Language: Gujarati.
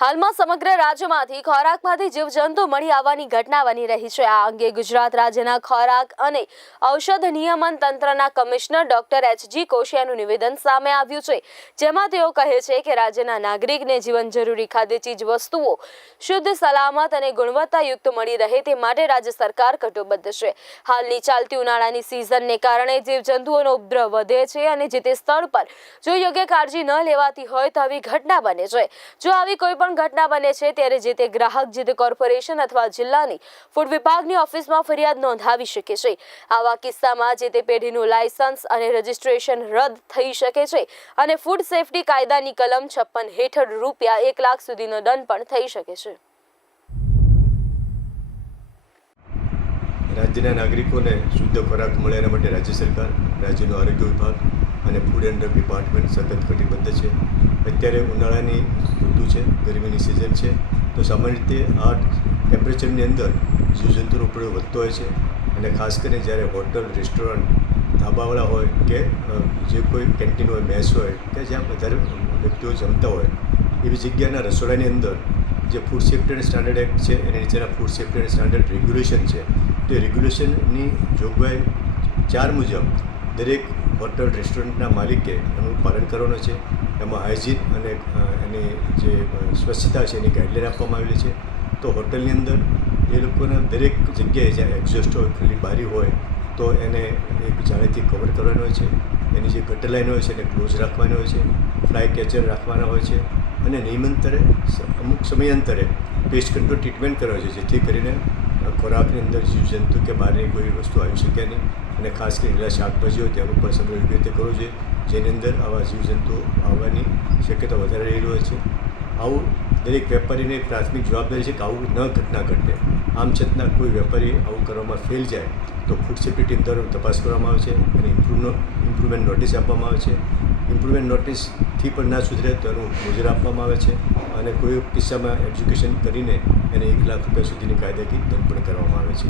હાલમાં સમગ્ર રાજ્યમાંથી ખોરાકમાંથી જીવજંતુ મળી આવવાની ઘટના બની રહી છે. આ અંગે ગુજરાત રાજ્યના ખોરાક અને ઔષધ નિયમન તંત્રના કમિશનર ડોક્ટર એચજી કોશિયાનું નિવેદન સામે આવ્યું છે, જેમાં તેઓ કહે છે કે રાજ્યના નાગરિકને જીવન જરૂરી ખાદ્ય ચીજ વસ્તુઓ શુદ્ધ, સલામત અને ગુણવત્તાયુક્ત મળી રહે તે માટે રાજ્ય સરકાર કટોબદ્ધ છે. હાલની ચાલતી ઉનાળાની સિઝનને કારણે જીવજંતુઓનો ઉપદ્રવ વધે છે અને જે તે સ્થળ પર જો યોગ્ય કાળજી ન લેવાતી હોય તો આવી ઘટના બને છે. જો આવી કોઈ પણ ઘટના બને છે ત્યારે જે તે ગ્રાહક, જે તે કોર્પોરેશન અથવા જિલ્લાની ફૂડ વિભાગની ઓફિસમાં ફરિયાદ નોંધાવી શકે છે. આવા કિસ્સામાં જે તે પેઢીનું લાયસન્સ અને રજિસ્ટ્રેશન રદ થઈ શકે છે અને ફૂડ સેફટી કાયદાની કલમ છપ્પન હેઠળ રૂપિયા એક લાખ સુધીનો દંડ પણ થઈ શકે છે. રાજ્યના નાગરિકોને શુદ્ધ ખોરાક મળે એના માટે રાજ્ય સરકાર, રાજ્યનો આરોગ્ય વિભાગ અને ફૂડ એન્ડ ડ્રગ ડિપાર્ટમેન્ટ સતત કટિબદ્ધ છે. અત્યારે ઉનાળાની ઋતુ છે, ગરમીની સિઝન છે. તો સામાન્ય રીતે આ ટેમ્પરેચરની અંદર જીવજંતુનો ઉપયોગ વધતો હોય છે અને ખાસ કરીને જ્યારે હોટલ રેસ્ટોરન્ટ ધાબાવાળા હોય કે જે કોઈ કેન્ટીન હોય મેસ હોય કે જ્યાં વધારે વ્યક્તિઓ જમતા હોય, એવી જગ્યાના રસોડાની અંદર જે food safety and standard act છે, એની નીચેના food safety and standard regulation છે, તો એ રેગ્યુલેશનની જોગવાઈ ચાર મુજબ દરેક હોટલ રેસ્ટોરન્ટના માલિકે એનું પાલન કરવાનું છે. એમાં હાઇજીન અને એની જે સ્વચ્છતા છે એની ગાઈડલાઈન આપવામાં આવેલી છે. તો હોટલની અંદર એ લોકોના દરેક જગ્યાએ જ્યાં એક્ઝોસ્ટ હોય ખુલ્લી બારી હોય, તો એને એક જાળીથી કવર કરવાનું હોય છે. એની જે ગટર લાઈન હોય છે એને ક્લોઝ રાખવાની હોય છે. ફ્લાય કેચર રાખવાના હોય છે. અને નિયમંતરે અમુક સમયાંતરે પેસ્ટ કંટ્રોલ ટ્રીટમેન્ટ કરવા છે, જેથી કરીને ખોરાકની અંદર જીવજંતુ કે બહારની કોઈ વસ્તુ આવી શકે નહીં. અને ખાસ કરીને લીલા શાકભાજીઓ તેનું પણ સંગ્રહ યોગ્ય રીતે કરવો જોઈએ. જેની અંદર આવા જીવજંતુઓ આવવાની શક્યતા વધારે રહેલી હોય છે. આવું દરેક વેપારીને પ્રાથમિક જવાબદારી છે કે આવું ન ઘટના ઘટે. આમ છતાં કોઈ વેપારી આવું કરવામાં ફેલ જાય, તો ફૂડ સેફ્ટી દ્વારા તપાસ કરવામાં આવે છે અને ઇમ્પ્રુવનો ઇમ્પ્રુવમેન્ટ નોટિસ આપવામાં આવે છે. ઇમ્પ્રુવમેન્ટ નોટિસથી પણ ના સુધરે તો એનું મુજર આપવામાં આવે છે અને કોઈ કિસ્સામાં એજ્યુકેશન કરીને એને એક લાખ રૂપિયા સુધીની કાયદાકીય દંડ પણ કરવામાં આવે છે.